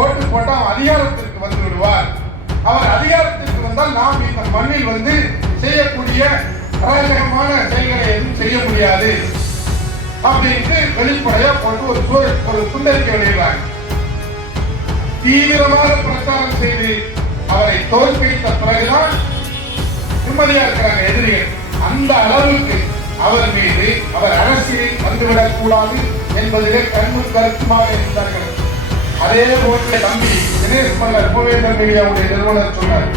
ஓட்டு போட்டால் அதிகாரத்திற்கு வந்து விடுவார். அவர் அதிகாரத்திற்கு வந்தால் நாம் இந்த மண்ணில் செய்யக்கூடிய அராஜகமான செயல்களை எதுவும் செய்ய முடியாது அப்படின்ட்டு வெளிப்படையா போட்டு ஒரு சுந்தரிக்க வெளியிடுறாங்க. தீவிரமாக பிரச்சாரம் செய்து அவரை தோற்கடித்த பிறகுதான் நிம்மதியா இருக்கிறாங்க எதிரிகள். அந்த அளவுக்கு அவர் மீது அவர் அரசியலில் வந்துவிடக் கூடாது என்பதிலே கண்முன் கருத்துமாக இருந்தார்கள். அதே போன்ற தம்பி தினேஷ் மல்லர் மூவேந்தர் மீடியாவுடைய நிறுவனர் சொன்னார்,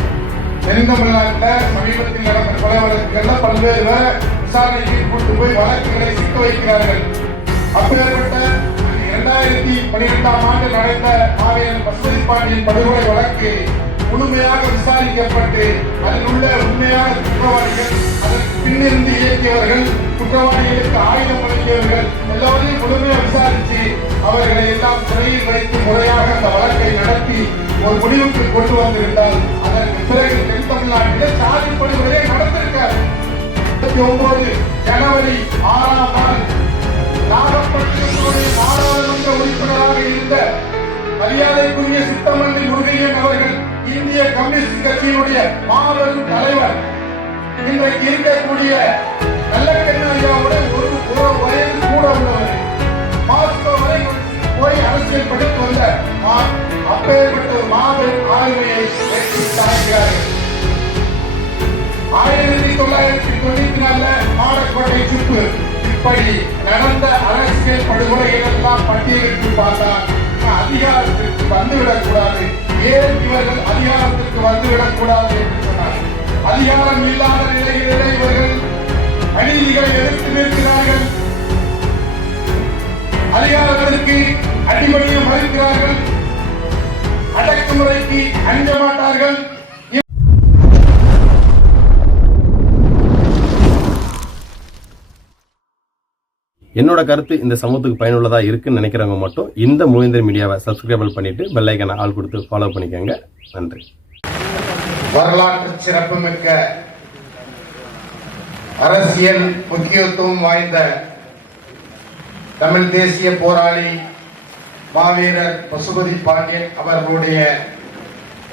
தென்தமிழ்நாட்டில் சமீபத்தில் நடந்த கொலை வழக்குகள்ல பல்வேறு விசாரணைக்கு கொண்டு போய் வழக்குகளை சிக்க வைக்கிறார்கள். அப்பேற்பட்ட 2012ஆம் ஆண்டு நடந்த மாவீரன் பசுபதி பாண்டியன் படுகொலை வழக்கு முழுமையாக விசாரிக்கப்பட்டு அதில் உள்ள உண்மையான குற்றவாளிகள், அதற்கு பின்னிருந்து இயக்கியவர்கள், குற்றவாளிகளுக்கு ஆயுதம் வழங்கியவர்கள் எல்லோரையும் முழுமையாக விசாரித்து அவர்களை எல்லாம் சிறையில் வைத்து முறையாக அந்த வழக்கை நடத்தி ஒரு முடிவுக்கு கொண்டு வந்திருந்தால் அதற்கு பிறகு தென் தமிழ்நாட்டில் சாதி படுகொலை நடந்திருக்காரு. 29 ஜனவரி 6ஆம் நாள் நாகப்பட்டினத்தினுடைய நாடாளுமன்ற உறுப்பினராக இருந்த மரியாதைக்குரிய சித்தமல்லி முருகையன் அவர்கள் இந்திய கம்யூனிஸ்ட் கட்சியினுடைய மாபெரும் தலைவர், இன்றைக்கு இருக்கக்கூடிய நல்லக்கண்ணாவுடைய ஒரு வயது கூட உள்ளவர், மாஸ்கோ வரை போய் அரசியல் படித்து வந்த அப்பேற்பட்ட ஒரு மாபெரும் ஆளுமையை தாக்கிறார்கள். 1994 மாடக்கோட்டை சுற்று இப்படி நடந்த அரசியல் படுகொலைகள் எல்லாம் பட்டியலிட்டு பார்த்தால் அதிகாரத்திற்கு வந்துவிடக் கூடாது. ஏன் இவர்கள் அதிகாரத்திற்கு வந்துவிடக் கூடாது என்று சொன்னார். அதிகாரம் இல்லாத நிலையிலே இவர்கள் அநீதிகளை எதிர்த்து நிற்கிறார்கள், அதிகாரங்களுக்கு அடிபணிய மறுக்கிறார்கள், அடக்குமுறைக்கு அஞ்ச மாட்டார்கள். என்னோட கருத்து இந்த சமூகத்துக்கு பயனுள்ளதா இருக்குன்னு நினைக்கிறவங்க மட்டும் இந்த மூவேந்தர் மீடியாவை சப்ஸ்கிரைப் பண்ணிட்டு பெல் ஐகானை ஆல் கொடுத்து ஃபாலோ பண்ணிக்கோங்க. நன்றி. வரலாற்று சிறப்புமிக்க அரசியல் முக்கியத்துவம் வாய்ந்த தமிழ் தேசிய போராளி மாவீரர் பசுபதி பாண்டியன் அவர்களுடைய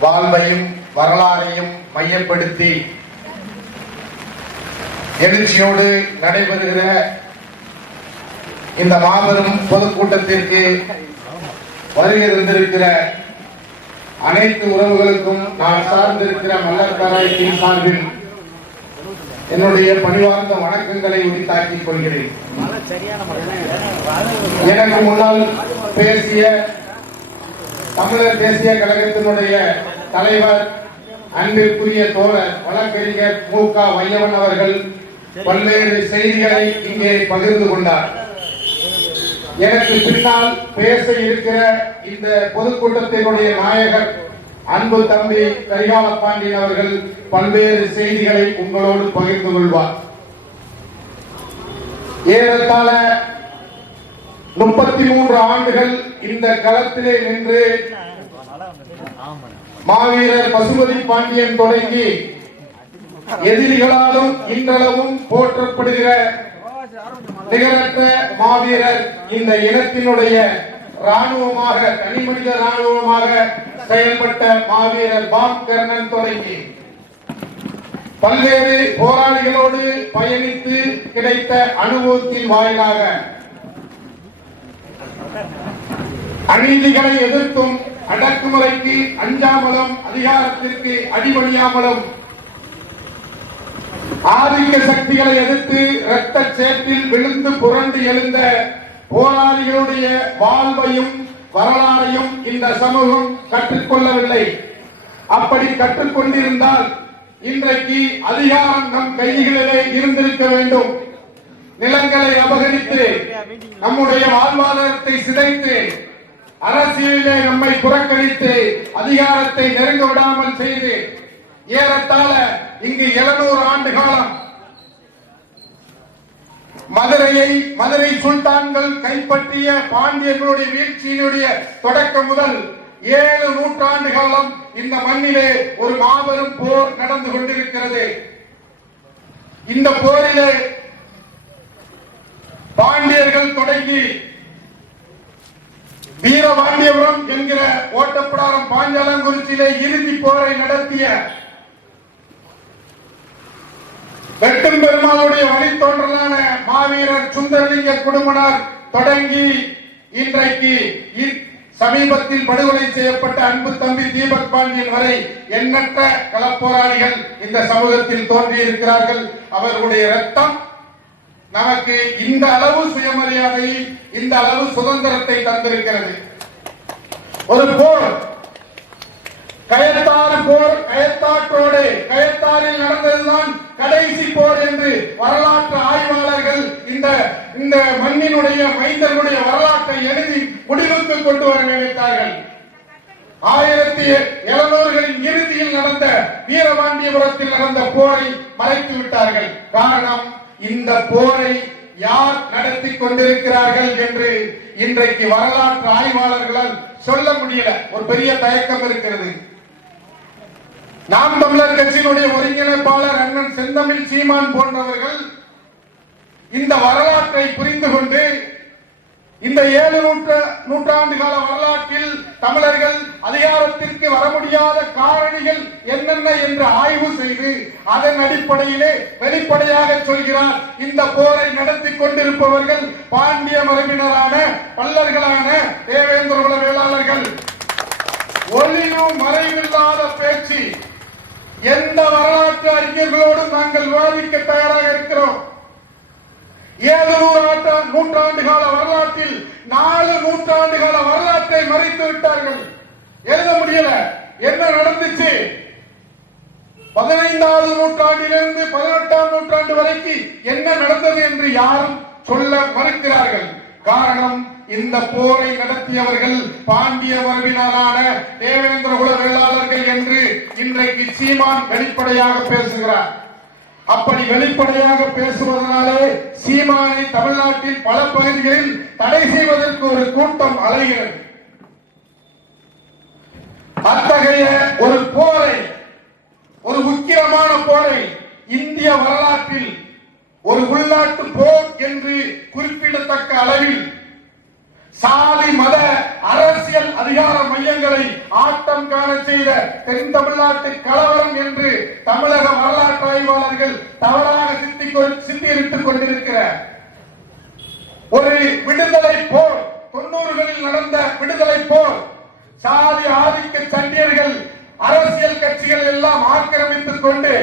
வாழ்வையும் வரலாறையும் மையப்படுத்தி எழுச்சியோடு நடைபெறுகிற இந்த மாபெரும் பொதுக்கூட்டத்திற்கு வருகை தந்திருக்கிற அனைத்து உறவுகளுக்கும் நான் சார்ந்திருக்கிற மல்லர் பேராயத்தின் சார்பில் என்னுடைய பணிவார்ந்த வணக்கங்களை உரித்தாக்கிக் கொள்கிறேன். எனக்கு முன்னால் பேசிய தமிழர் தேசிய கழகத்தினுடைய தலைவர் அன்பிற்குரிய தோழர் வழக்கறிஞர் மு.க. வையவன் அவர்கள் பல்வேறு செய்திகளை இங்கே பகிர்ந்து கொண்டார். எனக்கு பின்னால் பேச இருக்கிற இந்த பொதுக்கூட்டத்தினுடைய நாயகர் அன்பு தம்பி கரிகால பாண்டியன் அவர்கள் பல்வேறு செய்திகளை உங்களோடு பகிர்ந்து கொள்வார். ஏறத்தாழ 33 ஆண்டுகள் இந்த களத்திலே நின்று மாவீரர் பசுபதி பாண்டியன் தொடங்கி எதிரிகளாலும் இன்றளவும் போற்றப்படுகிற நிகரற்ற மாவீரர், இந்த இனத்தினுடைய ராணுவமாக தனிமனித ராணுவமாக செயல்பட்ட மாவீரர் பாம் கர்ணன் தொடங்கி பல்வேறு போராளிகளோடு பயணித்து கிடைத்த அனுபவத்தின் வாயிலாக அநீதிகளை எதிர்த்தும் அடக்குமுறைக்கு அஞ்சாமலும் அதிகாரத்திற்கு அடிபணியாமலும் ஆதிக்க சக்திகளை எதிர்த்து இரத்த சேற்றில் விழுந்து புரண்டு எழுந்த போராளிகளுடைய வாழ்வையும் வரலாறையும் இந்த சமூகம் கற்றுக்கொள்ளவில்லை. அப்படி கற்றுக்கொண்டிருந்தால் இன்றைக்கு அதிகாரம் நம் கைகளிலே இருந்திருக்க வேண்டும். நிலங்களை அபகரித்து நம்முடைய வாழ்வாதாரத்தை சிதைத்து அரசியலிலே நம்மை புறக்கணித்து அதிகாரத்தை நெருங்க விடாமல் செய்து ஏறத்தாழ இங்கு 700 ஆண்டு காலம் மதுரை சுல்தான்கள் கைப்பற்றிய பாண்டியர்களுடைய வீழ்ச்சியினுடைய தொடக்கம் முதல் 7 நூற்றாண்டு காலம் இந்த மண்ணிலே ஒரு மாபெரும் போர் நடந்து கொண்டிருக்கிறது. இந்த போரிலே பாண்டியர்கள் தொடங்கி வீரபாண்டியபுரம் என்கிற ஓட்டப்பிடாரம் பாஞ்சாலங்குறிச்சியிலே இறுதி போரை நடத்திய வெட்டும் பெருமாளுடைய வழித்தோன்றலான மாவீரர் சுந்தரலிங்க குடும்பனார் தொடங்கி இன்றைக்கு சமீபத்தில் படுகொலை செய்யப்பட்ட அன்பு தம்பி தீபக் பாண்டியன் வரை எண்ணற்ற களப்போராளிகள் இந்த சமூகத்தில் தோன்றியிருக்கிறார்கள். அவர்களுடைய ரத்தம் நமக்கு இந்த அளவு சுயமரியாதை, இந்த அளவு சுதந்திரத்தை தந்திருக்கிறது. ஒரு போர், கயத்தாறு போர், கயத்தாற்றோடு கயத்தாறில் நடந்ததுதான் கடைசி போர் என்று வரலாற்று ஆய்வாளர்கள் இந்த மண்ணினுடைய மைந்தர்களுடைய வரலாற்றை எழுதி முடிவுக்கு கொண்டு வர நினைத்தார்கள். 1700களின் இறுதியில் நடந்த வீரபாண்டியபுரத்தில் நடந்த போரை மறைத்து விட்டார்கள். காரணம், இந்த போரை யார் நடத்தி கொண்டிருக்கிறார்கள் என்று இன்றைக்கு வரலாற்று ஆய்வாளர்களால் சொல்ல முடியல. ஒரு பெரிய தயக்கம் இருக்கிறது. நாம் தமிழர் கட்சியினுடைய ஒருங்கிணைப்பாளர் அண்ணன் செந்தமிழ் சீமான் போன்றவர்கள் இந்த வரலாற்றை புரிந்து கொண்டு இந்த 7 நூற்றாண்டு கால வரலாற்றில் தமிழர்கள் அதிகாரத்திற்கு வர முடியாத காரணிகள் என்னென்ன என்று ஆய்வு செய்து அதன் அடிப்படையிலே வெளிப்படையாக சொல்கிறார், இந்த போரை நடத்தி கொண்டிருப்பவர்கள் பாண்டிய மரபினரான பல்லர்களான தேவேந்திர குல வேளாளர்கள். ஒளியும் மறைவில்லாத பேச்சு. எந்த வரலாற்று அறிஞர்களோடும் நாங்கள் விவாதிக்க தயாராக இருக்கிறோம். 7 நூற்றாண்டு கால வரலாற்றில் 4 நூற்றாண்டு கால வரலாற்றை மறைத்து விட்டார்கள். எழுத முடியல. என்ன நடந்துச்சு? 15வது நூற்றாண்டிலிருந்து 18ஆம் நூற்றாண்டு வரைக்கும் என்ன நடந்தது என்று யாரும் சொல்ல மறுக்கிறார்கள். காரணம், இந்த போரை நடத்தியவர்கள் பாண்டிய மரபினரான தேவேந்திர குல வேளாளர்கள் என்று இன்றைக்கு சீமான் வெளிப்படையாக பேசுகிறார். அப்படி வெளிப்படையாக பேசுவதனாலே சீமானை தமிழ்நாட்டில் பல பகுதிகளில் தடை செய்வதற்கு ஒரு கூட்டம் அலைகிறது. அத்தகைய ஒரு போரை, ஒரு உக்கிரமான போரை இந்திய வரலாற்றில் ஒரு உள்நாட்டு போர் என்று குறிப்பிடத்தக்க அளவில் சாதி மத அரசியல் அதிகார மையங்களை ஆட்டம் காண செய்த தென் தமிழ்நாட்டு கலவரம் என்று தமிழக வரலாற்று ஆய்வாளர்கள் தவறாக சித்தரித்துக் கொண்டிருக்கிற ஒரு விடுதலை போர், 90களில் நடந்த விடுதலை போர், சாதி ஆதிக்க சண்டியர்கள் அரசியல் கட்சிகள் எல்லாம் ஆக்கிரமித்துக் கொண்டு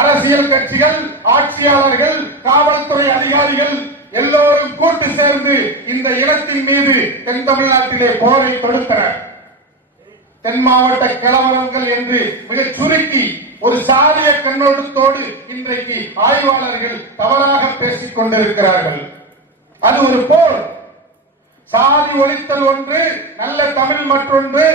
அரசியல் கட்சிகள், ஆட்சியாளர்கள், காவல்துறை அதிகாரிகள் எல்லோரும் கூட்டு சேர்ந்து இந்த இனத்தின் மீது தென் தமிழ்நாட்டிலே போரை தொடுத்தனர். தென் மாவட்ட கலவரங்கள் என்று மிக சுருக்கி ஒரு சாதிய கண்ணோட்டத்தோடு இன்றைக்கு ஆய்வாளர்கள் தவறாக பேசிக் கொண்டிருக்கிறார்கள். அது ஒரு போர். சாதி ஒழித்தல் ஒன்று, நல்ல தமிழ் மற்றொன்று,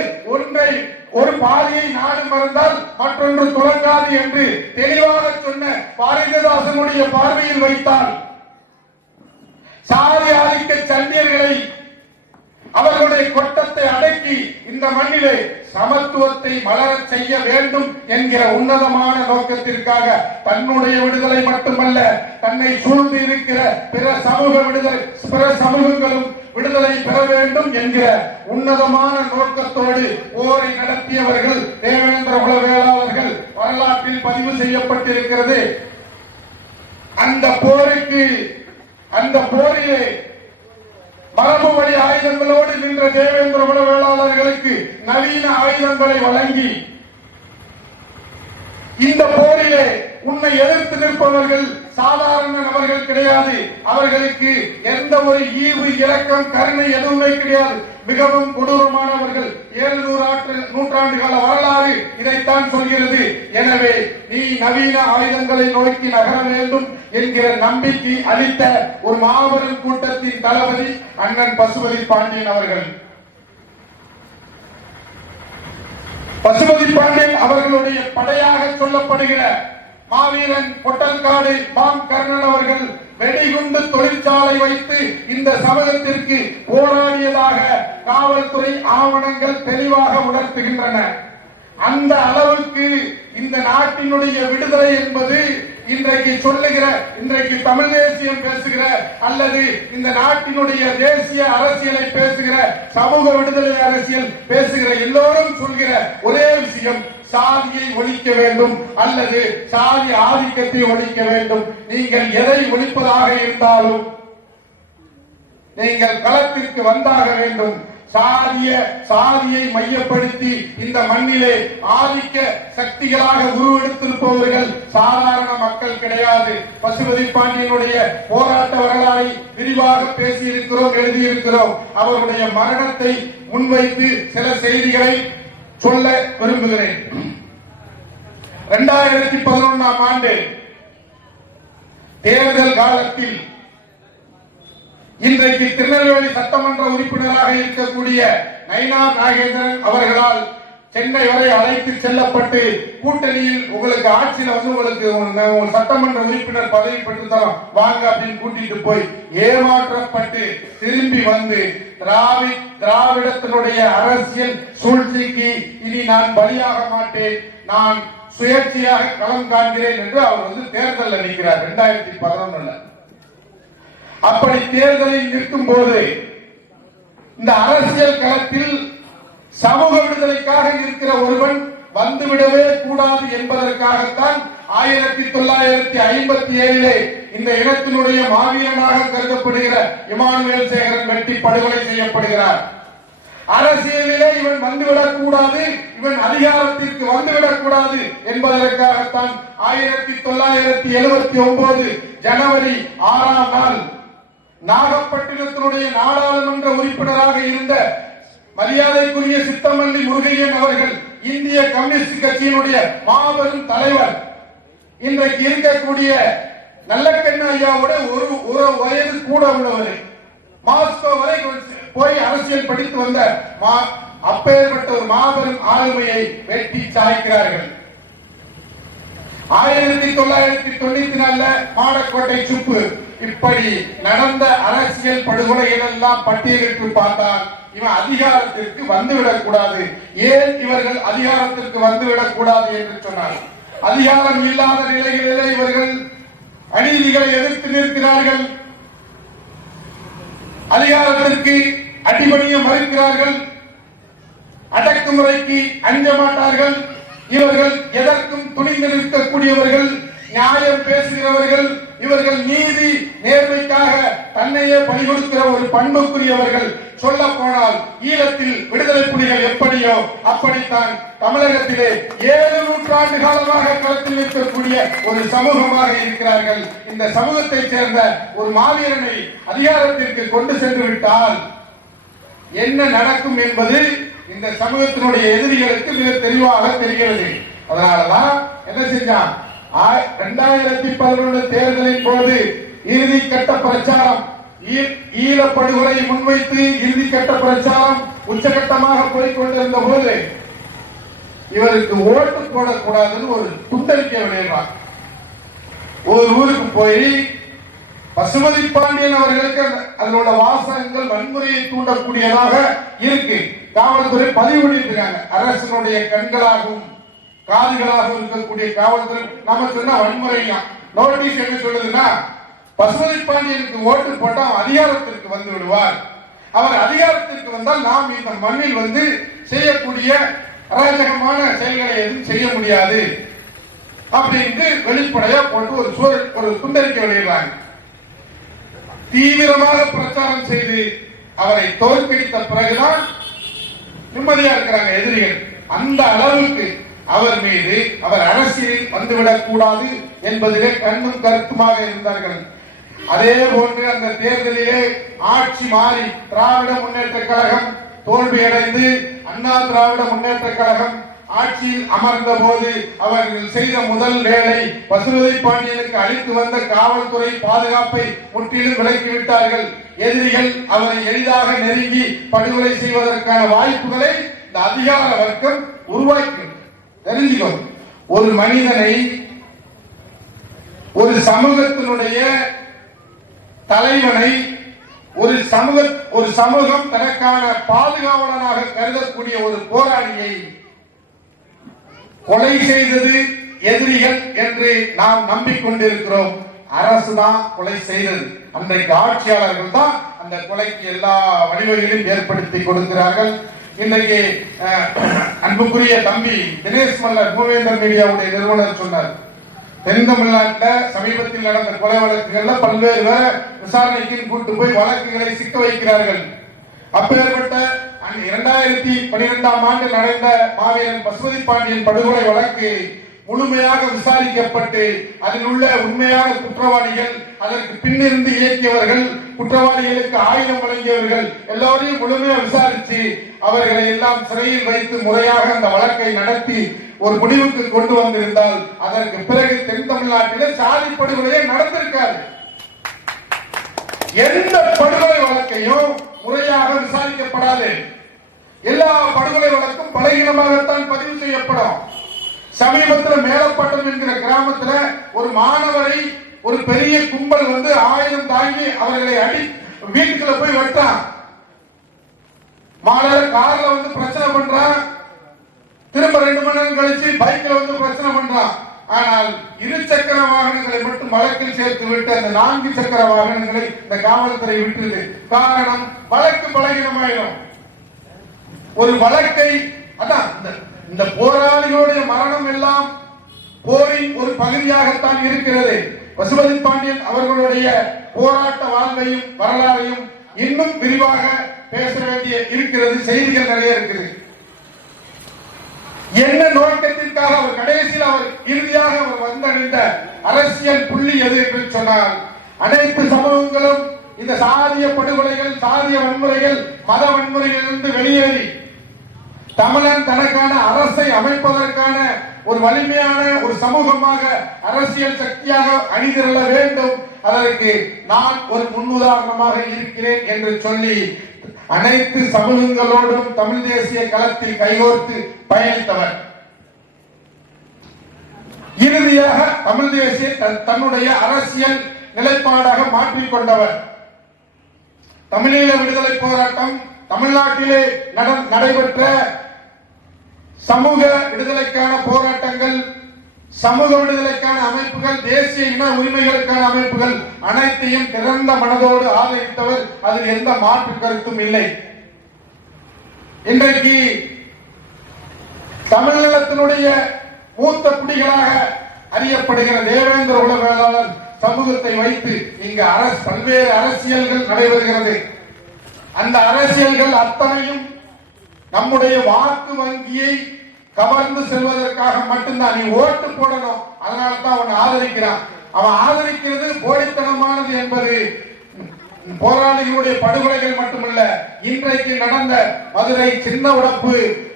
ஒரு பாதியை நாடு மறந்தால் மற்றொன்று துலங்காது என்று தெளிவாக சொன்ன பாரதிதாசனுடைய பார்வையில் வைத்தால் சாதி ஆதிக்க சண்டியர்களை அவர்களுடைய கொட்டத்தை அடக்கி இந்த மண்ணிலே சமத்துவத்தை மலரச் செய்ய வேண்டும் என்கிற உன்னதமான நோக்கத்திற்காக தன்னுடைய விடுதலை மட்டுமல்ல, தன்னை சூழ்ந்து இருக்கிற பிற சமூகங்களும் விடுதலை பெற வேண்டும் என்கிற உன்னதமான நோக்கத்தோடு போரை நடத்தியவர்கள் தேவேந்திர குல வேளாளர்கள் வரலாற்றில் பதிவு செய்யப்பட்டிருக்கிறது. அந்த போரிலே மரபு வழி ஆயுதங்களோடு நின்ற தேவேந்திர குல வேளாளர்களுக்கு நவீன ஆயுதங்களை வழங்கி இந்த போரிலே உன்னை எதிர்த்து நிற்பவர்கள் சாதாரண நபர்கள் கிடையாது. அவர்களுக்கு எந்த ஒரு ஈவு, இரக்கம், கருணை எதுவுமே கிடையாது. மிகவும் கொடூரமானவர்கள். 700 நூற்றாண்டு கால வரலாறு இதைத்தான் சொல்கிறது. எனவே நீ நவீன ஆயுதங்களை நோக்கி நகர வேண்டும் என்கிற நம்பிக்கை அளித்த ஒரு மாபெரும் கூட்டத்தின் தளபதி அண்ணன் பசுபதி பாண்டியன் அவர்கள். பசுபதி பாண்டியன் அவர்களுடைய படையாக சொல்லப்படுகிற மாவீரன் பொட்டல்காடு பாம் கர்ணன் அவர்கள் வெடிகுண்டு தொழிற்சாலை வைத்து இந்த சமூகத்திற்கு போராடியதாக காவல்துறை ஆவணங்கள் தெளிவாக உணர்த்துகின்றன. அந்த அளவுக்கு இந்த நாட்டினுடைய விடுதலை என்பது இன்றைக்கு சொல்லுகிற, இன்றைக்கு தமிழ் தேசியம் பேசுகிற அல்லது இந்த நாட்டினுடைய தேசிய அரசியலை பேசுகிற, சமூக விடுதலை அரசியல் பேசுகிற எல்லோரும் சொல்கிற ஒரே விஷயம், சாதியை ஒழிக்க வேண்டும் அல்லது சாதி ஆதிக்கத்தை ஒழிக்க வேண்டும். நீங்கள் எதை ஒழிப்பதாக இருந்தாலும் நீங்கள் களத்திற்கு வந்தாக வேண்டும். சாதியை மையப்படுத்தி இந்த மண்ணிலே ஆதிக்க சக்திகளாக உருவெடுத்திருப்பவர்கள் சாதாரண மக்கள் கிடையாது. பசுபதி பாண்டியனுடைய போராட்ட வரலாறை விரிவாக பேசியிருக்கிறோம், எழுதியிருக்கிறோம். அவருடைய மரணத்தை முன்வைத்து சில செய்திகளை சொல்ல விரும்புகிறேன். 2011ஆம் ஆண்டு தேர்தல் காலத்தில் இன்றைக்கு திருநெல்வேலி சட்டமன்ற உறுப்பினராக இருக்கக்கூடிய நயினார் நாகேந்திரன் அவர்களால் சென்னை வரை அழைத்து செல்லப்பட்டு கூட்டணியில் உங்களுக்கு ஆட்சியில உங்களுக்கு சட்டமன்ற உறுப்பினர் பதவி பெற்று தரோம் வாங்க அப்படின்னு கூட்டிட்டு போய் ஏமாற்றப்பட்டு திரும்பி வந்து திராவிடத்தினுடைய அரசியல் சூழ்ச்சிக்கு இனி நான் பலியாக மாட்டேன், நான் சுயேட்சையாக களம் காண்கிறேன் என்று அவர் தேர்தலில் நிற்கிறார் 2011. அப்படி தேர்தலில் நிற்கும் போது இந்த அரசியல் களத்தில் சமூக விடுதலைக்காக இருக்கிற ஒருவன் வந்துவிடவே கூடாது என்பதற்காகத்தான் 1957 இந்த இனத்தினுடைய மாவீரனாக கருதப்படுகிற இமானுவேல் சேகரன் வெட்டி படுகொலை செய்யப்படுகிறார். அரசியலிலே இவன் வந்துவிடக் கூடாது, இவன் அதிகாரத்திற்கு வந்துவிடக் கூடாது என்பதற்காகத்தான் 1979 ஜனவரி 6ஆம் நாள் நாகப்பட்டினத்தினுடைய நாடாளுமன்ற உறுப்பினராக இருந்த மரியாதைக்குரிய சித்தமல்லி முருகையன் அவர்கள், இந்திய கம்யூனிஸ்ட் கட்சியினுடைய மாபெரும் தலைவர், இன்றைக்கு இருக்கக்கூடிய நல்லக்கண்ணு ஐயாவோட ஒரு வயது கூட உள்ளவர், மாஸ்கோ வரை போய் அரசியல் படித்து வந்த அப்பேற்பட்ட ஒரு மாபெரும் ஆளுமையை வெட்டி சாய்க்கிறார்கள். 1994 மாடக்கோட்டை சுப்பு, இப்படி நடந்த அரசியல் படுகொலைகள் எல்லாம் பட்டியலிட்டு பார்த்தால் இவன் அதிகாரத்திற்கு வந்துவிடக் கூடாது. ஏன் இவர்கள் அதிகாரத்திற்கு வந்துவிடக் கூடாது என்று சொன்னார். அதிகாரம் இல்லாத நிலைகளிலே இவர்கள் அநீதிகளை எதிர்த்து நிற்கிறார்கள், அதிகாரத்திற்கு அடிபணிய மறுக்கிறார்கள், அடக்குமுறைக்கு அஞ்ச மாட்டார்கள். இவர்கள் எதற்கும் துணிந்து நிற்கக்கூடியவர்கள், நியாயம் பேசுகிறவர்கள். இவர்கள் நீதி நேர்மைக்காக தன்னையே பணி கொடுக்கிற ஒரு பண்புக்குரியவர்கள். சொல்ல போனால் ஈழத்தில் விடுதலை புலிகள் எப்படியோ அப்படித்தான் தமிழகத்திலே 7 நூற்றாண்டு காலமாக களத்தில் நிற்கக்கூடிய ஒரு சமூகமாக இருக்கிறார்கள். இந்த சமூகத்தை சேர்ந்த ஒரு மாவீரனை அதிகாரத்திற்கு கொண்டு சென்று விட்டால் என்ன நடக்கும் என்பது இந்த சமூகத்தினுடைய எதிரிகளுக்கு மிக தெளிவாக தெரிகிறது. அதனாலதான் என்ன செஞ்சான், 2011 தேர்தலின் போது இறுதி கட்ட பிரச்சாரம், ஈழப்படுகொலை முன்வைத்து இறுதி கட்ட பிரச்சாரம் உச்சகட்டமாக போய்கொண்டிருந்த போது இவருக்கு ஓட்டு போடக்கூடாதுன்னு ஒரு துண்டறிக்கை வெளியிடுறார். ஒரு ஊருக்கு போய் பசுபதி பாண்டியன் அவர்களுக்கு அதனோட வாசகங்கள் வன்முறையை தூண்டக்கூடியதாக இருக்கு, காவல்துறை பதிவு பண்ணிருக்காங்க. அரசனுடைய கண்களாகவும் காதுகளாகவும் இருக்கக்கூடிய காவல்துறை நம்ம சொன்ன வன்முறை நோட்டீஸ் என்ன சொல்லுதுன்னா, பசுபதி பாண்டியனுக்கு ஓட்டு போட்டால் அதிகாரத்திற்கு வந்து விடுவார், அவர் அதிகாரத்திற்கு வந்தால் நாம் இந்த மண்ணில் செய்யக்கூடிய அராஜகமான செயல்களை எதுவும் செய்ய முடியாது அப்படின்னு வெளிப்படையா போட்டு ஒரு துண்டறிக்கை வெளியிடுறாங்க. தீவிரமாக பிரச்சாரம் செய்து அவரை தோற்கடித்த பிறகுதான் நிம்மதியா இருக்கிறாங்க எதிரிகள். அந்த அளவுக்கு அவர் மீது அவர் அரசியலில் வந்துவிடக் கூடாது என்பதிலே கண்ணும் கருத்துமாக இருந்தார்கள். அதே போன்று அந்த தேர்தலிலே ஆட்சி மாறி திராவிட முன்னேற்ற கழகம் தோல்வியடைந்து அண்ணா திராவிட முன்னேற்ற கழகம் ஆட்சியில் அமர்ந்த போது அவர்கள் செய்த முதல் வேலை பசுபதி பாண்டியனுக்கு அளித்து வந்த காவல்துறை பாதுகாப்பை முற்றிலும் விலக்கிவிட்டார்கள். எதிரிகள் அவரை எளிதாக நெருங்கி படுகொலை செய்வதற்கான வாய்ப்புகளை இந்த அதிகார வர்க்கம் உருவாக்கி தெரிஞ்சுக்கோ. ஒரு மனிதனை, ஒரு சமூகத்தினுடைய தலைவனை, ஒரு சமூகம் தனக்கான பாதுகாவலனாக கருதக்கூடிய ஒரு போராளியை கொலை செய்தது எதிரிகள் என்று நாம் நம்பிக்கொண்டிருக்கிறோம். அரசுதான் கொலை செய்தது. அன்றைக்கு ஆட்சியாளர்கள் தான் அந்த கொலைக்கு எல்லா வழிவகைகளையும் ஏற்படுத்தி கொடுக்கிறார்கள். இன்றைக்கு அன்புக்குரிய தம்பி தினேஷ் மல்லர் மூவேந்தர் மீடியாவுடைய நிறுவனர் சொன்னார், தென் தமிழ்நாட்டில் சமீபத்தில் நடந்த கொலை வழக்குகள்ல பல்வேறு பேரை விசாரணைக்கு கூட்டு போய் வழக்குகளை சிக்க வைக்கிறார்கள். அப்பேற்பட்ட 2012ஆம் ஆண்டு நடந்த மாவீரன் பசுபதி பாண்டியன் படுகொலை வழக்கு முழுமையாக விசாரிக்கப்பட்டு அதில் உள்ள உண்மையான குற்றவாளிகள், அதற்கு பின்னிருந்து இயக்கியவர்கள், குற்றவாளிகளுக்கு ஆயுதம் வழங்கியவர்கள் எல்லோரையும் முழுமையாக விசாரித்து அவர்களை எல்லாம் சிறையில் வைத்து முறையாக அந்த வழக்கை நடத்தி ஒரு முடிவுக்கு கொண்டு வந்திருந்தால் அதற்கு பிறகு தென் தமிழ்நாட்டில் சாதி படுகொலையே நடந்திருக்காது. எந்த படுகொலை வழக்கையும் முறையாக விசாரிக்கப்படாது. எல்லா படுகொலை வழக்கும் பலகீனமாகத்தான் பதிவு செய்யப்படும். சமீபத்தில் மேலப்பட்டம் என்கிற கிராமத்துல ஒரு மாணவரை ஒரு பெரிய கும்பல் வந்து ஆயுதம் தாங்கி அவர்களை அடி வீட்டுக்குள்ள போய் வெட்டான். மாணவர் கார்ல வந்து பிரச்சனை பண்றான், திரும்ப 2 மணி நேரம் கழிச்சு பைக்ல வந்து பிரச்சனை பண்றான். ஆனால் 2 சக்கர வாகனங்களை மட்டும் வழக்கில் சேர்த்து விட்டு அந்த 4 சக்கர வாகனங்களை இந்த காவல்துறை விட்டுது. காரணம், வழக்கு பலகீனமாயிடும். ஒரு வழக்கை அதான் இந்த போராளிகளுடைய மரணம் எல்லாம் போரின் ஒரு பகுதியாகத்தான் இருக்கிறது. பசுபதி பாண்டியன் அவர்களுடைய போராட்ட வாழ்வையும் வரலாறையும் இன்னும் விரிவாக பேச வேண்டிய இருக்கிறது. செய்திகள் நிறைய இருக்குது. என்ன நோக்கத்திற்காக அவர் கடைசியில் அவர் இறுதியாக அவர் வந்தடைந்த அரசியல் புள்ளி எது என்று சொன்னால், அனைத்து சமூகங்களும் இந்த சாதிய படுகொலைகள், சாதிய வன்முறைகள், மத வன்முறைகளிலிருந்து வெளியேறி தமிழன் தனக்கான அரசை அமைப்பதற்கான ஒரு வலிமையான ஒரு சமூகமாக அரசியல் சக்தியாக அணிதிரள வேண்டும். அதற்கு நான் ஒரு முன்னுதாரணமாக இருக்கிறேன் என்று சொல்லி அனைத்து சமூகங்களோடும் தமிழ் தேசிய களத்தில் கைகோர்த்து பயணித்தவர். இறுதியாக தமிழ் தேசிய தன்னுடைய அரசியல் நிலைப்பாடாக மாற்றிக்கொண்டவர். தமிழீழ விடுதலை போராட்டம், தமிழ்நாட்டிலே நடைபெற்ற சமூக விடுதலைக்கான போராட்டங்கள், சமூக விடுதலைக்கான அமைப்புகள், தேசிய இன உரிமைகளுக்கான அமைப்புகள் அனைத்தையும் திறந்த மனதோடு ஆதரித்தவர். அதில் எந்த மாற்று கருத்தும் இல்லை. இன்றைக்கு தமிழகத்தினுடைய மூத்த குடிகளாக அறியப்படுகிற தேவேந்திர உல வேளாளர் சமூகத்தை வைத்து இங்கு பல்வேறு அரசியல்கள் நடைபெறுகிறது. அந்த அரசியல்கள் அத்தனையும் நம்முடைய வாக்கு வங்கியை கவர்ந்து செல்வதற்காக மட்டும்தான். நீ ஓட்டு போடணும், அதனால தான் அவன் ஆதரிக்கிறான். அவன் ஆதரிக்கிறது போலித்தனமானது என்பது போராளிகளுடைய படுகொலைகள் மட்டுமல்ல, இன்றைக்கு நடந்த மதுரை சின்ன உடப்பு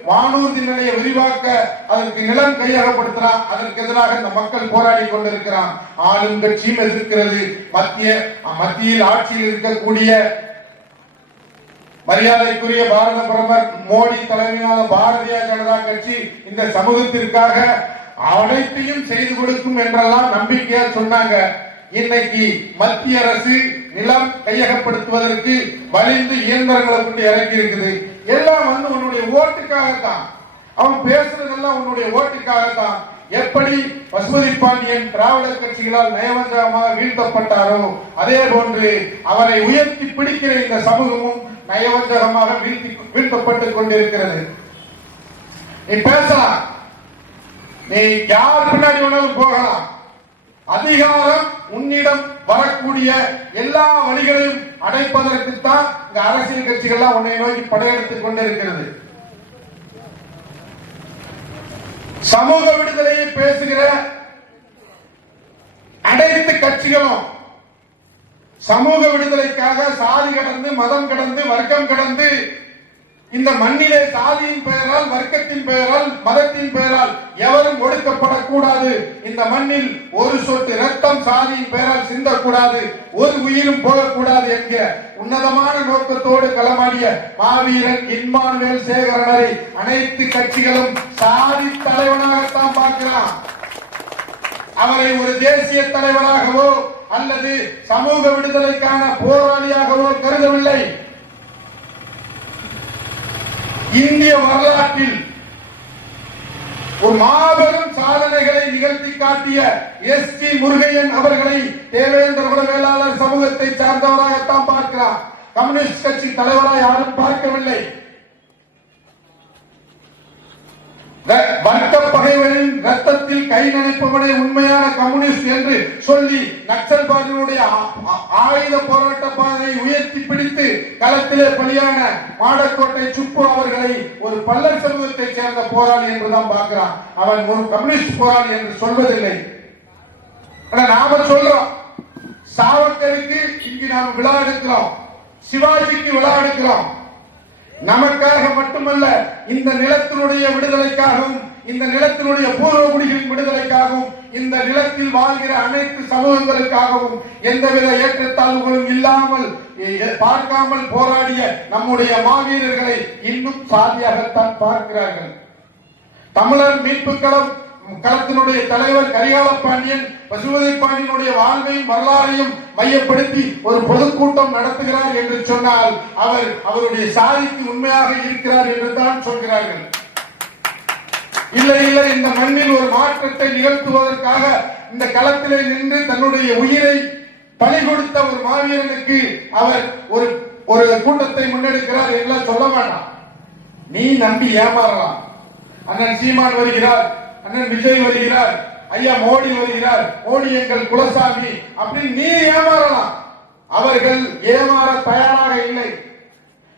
வானூர்தி நிலைய விரிவாக்க அதற்கு நிலம் கையகப்படுத்தலாம், அதற்கு எதிராக இந்த மக்கள் போராடி கொண்டிருக்கிறான். ஆளும் கட்சியும் எதிர்க்கிறது. மத்தியில் ஆட்சியில் இருக்கக்கூடிய மரியாதைக்குரிய பாரத பிரதமர் மோடி தலைமையிலான பாரதிய ஜனதா கட்சி இந்த சமூகத்திற்காக அனைத்தையும் செய்து கொடுக்கும் என்றெல்லாம் நம்பிக்கையா சொன்னாங்க. இன்னைக்கு மத்திய அரசு நிலம் கையகப்படுத்துவதற்கு வலிந்து இயந்திரங்களை கொண்டு இறக்கி இருக்குது. எல்லாம் வந்து உன்னுடைய ஓட்டுக்காகத்தான். அவன் பேசுறதெல்லாம் உன்னுடைய ஓட்டுக்காகத்தான். எப்படி பசுபதி பாண்டியன் திராவிடர் கட்சிகளால் நயவஞ்சகமாக வீழ்த்தப்பட்டாரோ அதே போன்று அவரை உயர்த்தி பிடிக்கிற இந்த சமூகமும் நயவஞ்சகமாக வீழ்த்தப்பட்டுக் கொண்டிருக்கிறது. நீ பேசலாம், நீ யார் பின்னாடி வேணாலும் போகலாம். அதிகாரம் உன்னிடம் வரக்கூடிய எல்லா வழிகளையும் அடைப்பதற்குத்தான் இந்த அரசியல் கட்சிகள்லாம் உன்னை நோக்கி படையெடுத்துக் கொண்டிருக்கிறது. சமூக விடுதலையை பேசுகிற அனைத்து கட்சிகளும் சமூக விடுதலைக்காக சாதி கடந்து, மதம் கடந்து, வர்க்கம் கடந்து இந்த மண்ணிலே சாதியின் பெயரால், வர்க்கத்தின் பெயரால், மதத்தின் பெயரால் எவரும் ஒடுக்கப்படக்கூடாது. இந்த மண்ணில் ஒரு சொட்டு ரத்தம் சாதியின் பெயரால் சிந்தக்கூடாது, ஒரு உயிரும் போகக்கூடாது என்கிற உன்னதமான நோக்கத்தோடு களமாடிய மாவீரன் இம்மானுவேல் சேகரனை அனைத்து கட்சிகளும் சாதி தலைவனாகத்தான் பார்க்கலாம். அவரை ஒரு தேசிய தலைவராகவோ அல்லது சமூக விடுதலைக்கான போராளியாகவோ கருதவில்லை. இந்திய வரலாற்றில் ஒரு மாபெரும் சாதனைகளை நிகழ்த்தி காட்டிய எஸ்.டி. முருகையன் அவர்களை தேவேந்திர குல வேளாளர் சமூகத்தை சார்ந்தவராகத்தான் பார்க்கிறார். கம்யூனிஸ்ட் கட்சி தலைவராக யாரும் பார்க்கவில்லை. வர்க்க பகைவரின் ரத்தத்தில் கை நனைப்பவனே உண்மையான கம்யூனிஸ்ட் என்று சொல்லி நக்சல்பாதிகளுடைய ஆயுத போராட்ட பாதையை உயர்த்தி பிடித்து களத்திலே பலியான மாடக்கோட்டை சுப்பு அவர்களை ஒரு பல்லர் சமூகத்தை சேர்ந்த போராளி என்றுதான் பார்க்கிறான். அவன் ஒரு கம்யூனிஸ்ட் போராளி என்று சொல்வதில்லை. நாம சொல்றோம், சாவர்கருக்கு இங்கு நாம் விழா எடுக்கிறோம், சிவாஜிக்கு விழா எடுக்கிறோம். நமக்காக மட்டுமல்ல, இந்த நிலத்தினுடைய விடுதலைக்காகவும், இந்த நிலத்தினுடைய பூர்வ குடிகளின் விடுதலைக்காகவும், இந்த நிலத்தில் வாழ்கிற அனைத்து சமூகங்களுக்காகவும் எந்தவித ஏற்றத்தாழ்வுகளும் இல்லாமல் பார்க்காமல் போராடிய நம்முடைய மாவீரர்களை இன்னும் சாதியாகத்தான் பார்க்கிறார்கள். தமிழர் மீட்பு களத்தினுடைய தலைவர் கரிகால பாண்டியன் பசுபதி பாண்டியனுடைய வாழ்வையும் வரலாறையும் மையப்படுத்தி ஒரு பொதுக்கூட்டம் நடத்துகிறார் என்று சொன்னால் அவருடைய சாதிக்கு உண்மையாக இருக்கிறார் என்று தான் சொல்கிறார்கள். இல்லை இல்லை, இந்த மண்ணில் ஒரு மாற்றத்தை நிகழ்த்துவதற்காக இந்த களத்திலே நின்று தன்னுடைய உயிரை பலி கொடுத்த ஒரு மாவீரனுக்கு அவர் ஒரு கூட்டத்தை முன்னெடுக்கிறார் என்றெல்லாம் சொல்ல வேண்டாம். நீ நம்பி ஏமாறலாம். அண்ணன் சீமான் வருகிறார், அண்ணன் விஜய் வருகிறார், ஐயா மோடி வருகிறார், மோடி எங்கள் குலசாமி அப்படின்னு நீ ஏமாறலாம். அவர்கள் ஏமாற தயாராக இல்லை.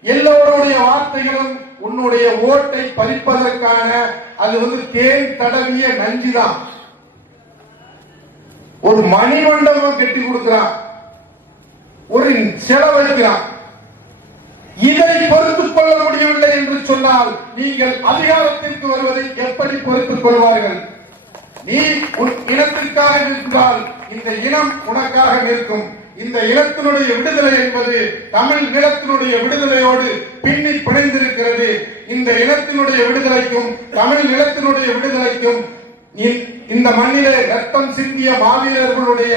எல்லோருடைய வார்த்தைகளும் உன்னுடைய ஓட்டை பறிப்பதற்கான அது தேன் தடவிய நஞ்சுதான். ஒரு மணிமண்டபம் கட்டி கொடுக்கிறான், ஒரு செலவழிக்கிறான். இதை பொறுத்துக் கொள்ள முடியவில்லை என்று சொன்னால் நீங்கள் அதிகாரத்திற்கு வருவதை எப்படி பொறுத்துக் கொள்வார்கள்? நீ உன் இனத்திற்காக நிற்கிறால் இந்த இனம் உனக்காக நிற்கும். இந்த இனத்தினுடைய விடுதலை என்பது தமிழ் நிலத்தினுடைய விடுதலையோடு பின்னி பிணைந்திருக்கிறது. இந்த இனத்தினுடைய விடுதலைக்கும் தமிழ் நிலத்தினுடைய விடுதலைக்கும் இந்த மண்ணிலே ரத்தம் சிந்திய மாவீரர்களுடைய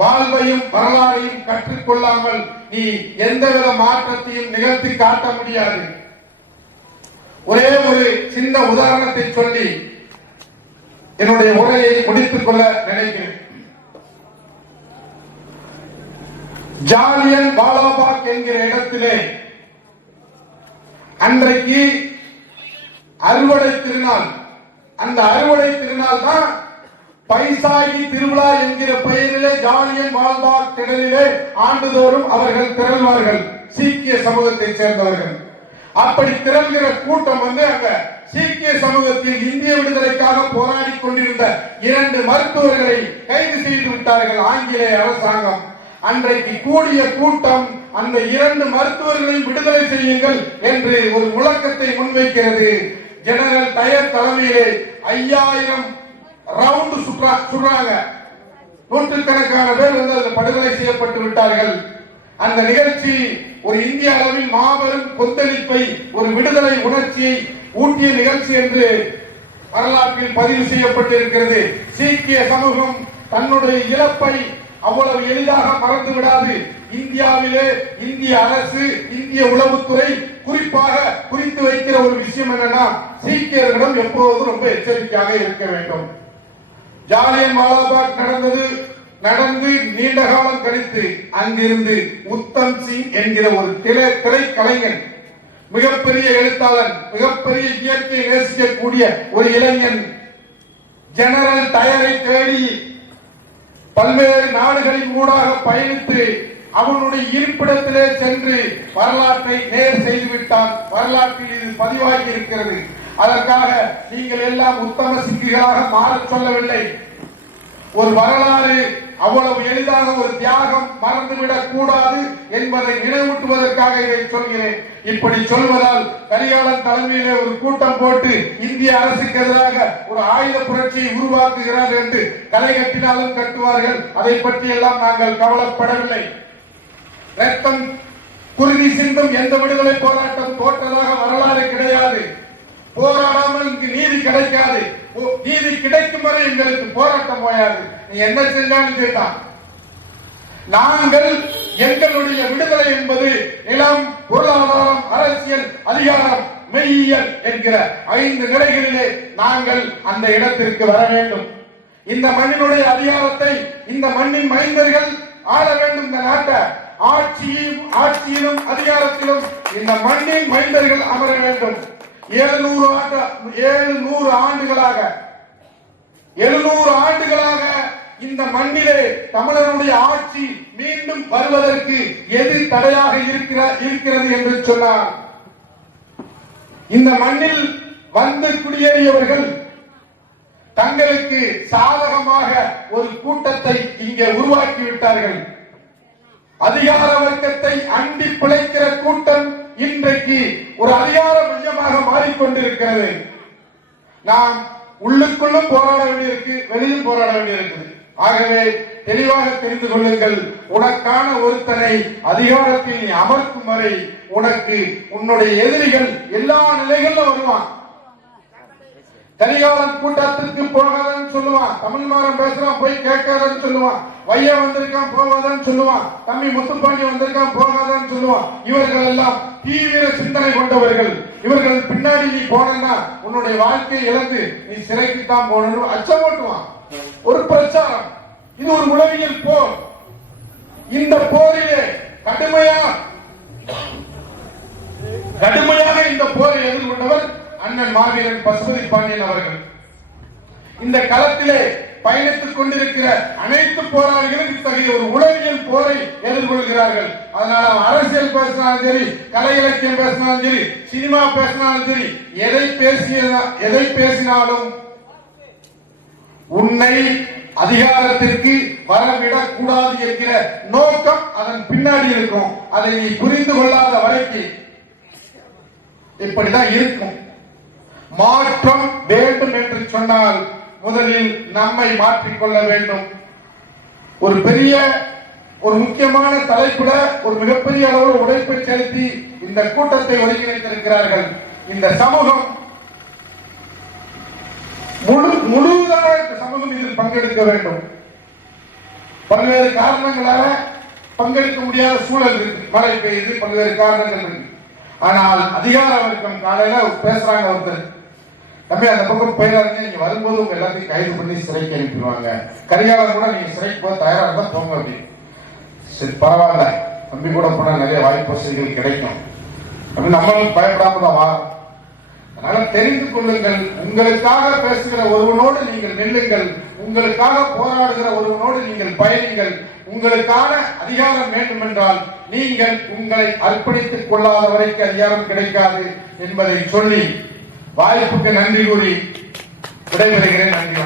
வாழ்வையும் வரலாறையும் கற்றுக்கொள்ளாமல் நீ எந்தவித மாற்றத்தையும் நிகழ்த்தி காட்ட முடியாது. ஒரே ஒரு சின்ன உதாரணத்தை சொல்லி என்னுடைய உரையை முடித்துக் கொள்ள நினைக்கிறேன். ஜாலியன் வாலாபாக் என்கிற இடத்திலே அன்றைக்கு அறுவடை திருநாள். அந்த அறுவடை திருநாள் தான் பைசாகி திருவிழா என்கிற பெயரிலே ஜாலியன் வாலாபாக் திடலிலே ஆண்டுதோறும் அவர்கள் திரள்வார்கள், சீக்கிய சமூகத்தை சேர்ந்தவர்கள். அப்படி திரள்கிற கூட்டம் அங்க சீக்கிய சமூகத்தில் இந்திய விடுதலைக்காக போராடி கொண்டிருந்த 2 மருத்துவர்களை கைது செய்து விட்டார்கள் ஆங்கிலேய அரசாங்கம். அன்றைக்கு கூடிய கூட்டம் அந்த 2 மருத்துவர்களையும் விடுதலை செய்யுங்கள் என்று ஒரு முழக்கத்தை முன்வைக்கிறது. ஜெனரல் டயர் தலைமையிலே 5000 ரவுண்டு சுடுறாங்க. நூற்றுக்கணக்கான பேர் அதில் படுகொலை செய்யப்பட்டு விட்டார்கள். அந்த நிகழ்ச்சி ஒரு இந்திய அளவில் மாபெரும் கொந்தளிப்பை, ஒரு விடுதலை உணர்ச்சியை ஊட்டிய நிகழ்ச்சி என்று வரலாற்றில் பதிவு செய்யப்பட்டிருக்கிறது. சீக்கிய சமூகம் தன்னுடைய இழப்பை அவ்வளவு எளிதாக மறந்து விடாது. இந்தியாவிலே இந்திய அரசு, இந்திய உளவுத்துறை குறிப்பாக குறித்து வைக்கிற ஒரு விஷயம் என்னன்னா, சீக்கியர்களிடம் எப்போதும் ரொம்ப எச்சரிக்கையாக இருக்க வேண்டும். ஜாலியன் வாலாபாக் நடந்து நீண்ட காலம் கழித்து அங்கிருந்து உத்தம் சிங் என்கிற ஒரு திரைக்கலைஞன், மிகப்பெரிய எழுத்தாளன், மிகப்பெரிய இயற்கையை நேசிக்கக்கூடிய ஒரு இளைஞன், ஜெனரல் டயரை தேடி பல்வேறு நாடுகளின் ஊடாக பயணித்து அவனுடைய இருப்பிடத்திலே சென்று வரலாற்றை நேர் செய்துவிட்டான். வரலாற்றில் இது பதிவாகி இருக்கிறது. அதற்காக நீங்கள் எல்லாம் உத்தம சிங்கிகளாக மாற சொல்லவில்லை. ஒரு வரலாறு அவ்வளவு எளிதாக ஒரு தியாகம் மறந்துவிடக் கூடாது என்பதை நினைவூட்டுவதற்காக இதை சொல்கிறேன். இப்படி சொல்வதால் கரிகாலன் தலைமையிலே ஒரு கூட்டம் போட்டு இந்திய அரசுக்கு எதிராக ஒரு ஆயுத புரட்சியை உருவாக்குகிறார் என்று கலை கட்டினாலும் கட்டுவார்கள். அதை பற்றி எல்லாம் நாங்கள் கவலைப்படவில்லை. ரத்தம் குருதி சிந்தும் எந்த விடுதலை போராட்டம் தோற்றதாக வரலாறு கிடையாது. போராடாமல் இங்கு நீதி கிடைக்காது. நீதி கிடைக்கும் வரை எங்களுக்கு போராட்டம் போயாது. நீ என்ன செஞ்சாலும் கேட்டான். நாங்கள் எங்களுடைய விடுதலை என்பது நிலம், பொருளாதாரம், அரசியல், அதிகாரம், மெய்யியல் என்கிற 5 நிலைகளிலே நாங்கள் அந்த இடத்திற்கு வர வேண்டும். இந்த மண்ணினுடைய அதிகாரத்தை இந்த மண்ணின் மைந்தர்கள் ஆள வேண்டும். இந்த நாட்டை ஆட்சியிலும் அதிகாரத்திலும் இந்த மண்ணின் மைந்தர்கள் அமர வேண்டும். 700 ஆண்டுகளாக இந்த மண்ணிலே தமிழருடைய ஆட்சி மீண்டும் வருவதற்கு எது தடையாக இருக்கிறது என்று சொன்னார். இந்த மண்ணில் வந்து குடியேறியவர்கள் தங்களுக்கு சாதகமாக ஒரு கூட்டத்தை இங்கே உருவாக்கிவிட்டார்கள். அதிகார வர்க்கத்தை அண்டி பிழைக்கிற கூட்டம் இன்றைக்கு ஒரு அதிகார மையமாக மாறிக்கொண்டிருக்கிறது. நாம் உள்ளுக்குள்ளும் போராட வேண்டியிருக்கு, வெளியும் போராட வேண்டியிருக்கு. ஆகவே தெளிவாக தெரிந்து கொள்ளுங்கள், உனக்கான ஒருத்தனை அதிகாரத்தில் நீ அமர்த்தும் வரை உனக்கு உன்னுடைய எதிரிகள் எல்லா நிலைகளிலும் வருவான். கரிகாலன் கூட்டத்திற்கு போகாதன்னு சொல்லுவான், தமிழ் மாறம் பேசுறான் போய் கேட்காதன்னு சொல்லுவான், வைய வந்திருக்கான் போகாதன்னு சொல்லுவான், தம்பி முத்துப்பாண்டி வந்திருக்கான் போகாதன்னு சொல்லுவான். இவர்கள் எல்லாம் தீவிர சிந்தனை கொண்டவர்கள். இவர்கள் பின்னாடி நீ போனா உன்னுடைய வாழ்க்கையை இழந்து நீ சிறைக்குத்தான் போகணும் அச்சமூட்டுவான். ஒரு பிரச்சாரம், இது ஒரு உளவியல் போர். இந்த போரிலே கடுமையாக இந்த போரை எதிர்கொண்டவர் அண்ணன் மாவீரன் பசுபதி பாண்டியன் அவர்கள். இந்த களத்திலே பயணித்துக் கொண்டிருக்கிற அனைத்து போராளிகளும் இத்தகைய ஒரு உளவியல் போரை எதிர்கொள்கிறார்கள். அதனால அரசியல் பேசினாலும் சரி, கலை இலக்கியம் பேசினாலும் சரி, சினிமா பேசினாலும் சரி, எதை பேசினாலும் உன்னை அதிகாரத்திற்கு வரவிடக் கூடாது என்கிற நோக்கம் அதன் பின்னாடி இருக்கும். அதை நீ புரிந்து கொள்ளாத வரைக்கும் இப்படிதான் இருக்கும். மாற்றம் வேண்டும் என்று சொன்னால் முதலில் நம்மை மாற்றிக்கொள்ள வேண்டும். ஒரு முக்கியமான தலைப்புட ஒரு மிகப்பெரிய அளவில் உழைப்பை செலுத்தி இந்த கூட்டத்தை ஒருங்கிணைத்திருக்கிறார்கள். இந்த சமூகம் முழுவதாக இந்த சமூகம் இதில் பங்கெடுக்க வேண்டும். பல்வேறு காரணங்களால பங்கெடுக்க முடியாத சூழல் இருக்கு, மழை பெய்யுது, பல்வேறு காரணங்கள் இருக்கு. ஆனால் அதிகார வர்க்கம் காலையில பேசுறாங்க, ஒருத்தர் தம்பி அந்த பக்கம் போயிடாதீங்க, நீங்க வரும்போது உங்க எல்லாத்தையும் கைது பண்ணி சிறைக்கு அனுப்பிடுவாங்க, கரிகாலம் கூட நீங்க சிறைக்கு போக தயாரா இருந்தா போங்க அப்படின்னு. சரி பரவாயில்ல, தம்பி கூட போனா நிறைய வாய்ப்பு வசதிகள் கிடைக்கும் அப்படின்னு நம்மளும் பயப்படாம தான் வரோம். அதனால தெரிந்து கொள்ளுங்கள், உங்களுக்காக பேசுகிற ஒருவனோடு நீங்கள் நில்லுங்கள், உங்களுக்காக போராடுகிற ஒருவனோடு நீங்கள் பயணிங்கள். உங்களுக்கான அதிகாரம் வேண்டும் என்றால் நீங்கள் உங்களை அர்ப்பணித்துக் கொள்ளாத வரைக்கும் அதிகாரம் கிடைக்காது என்பதை சொல்லி வாய்ப்புக்கு நன்றி கூறி விடைபெறுகிறேன். நன்றி.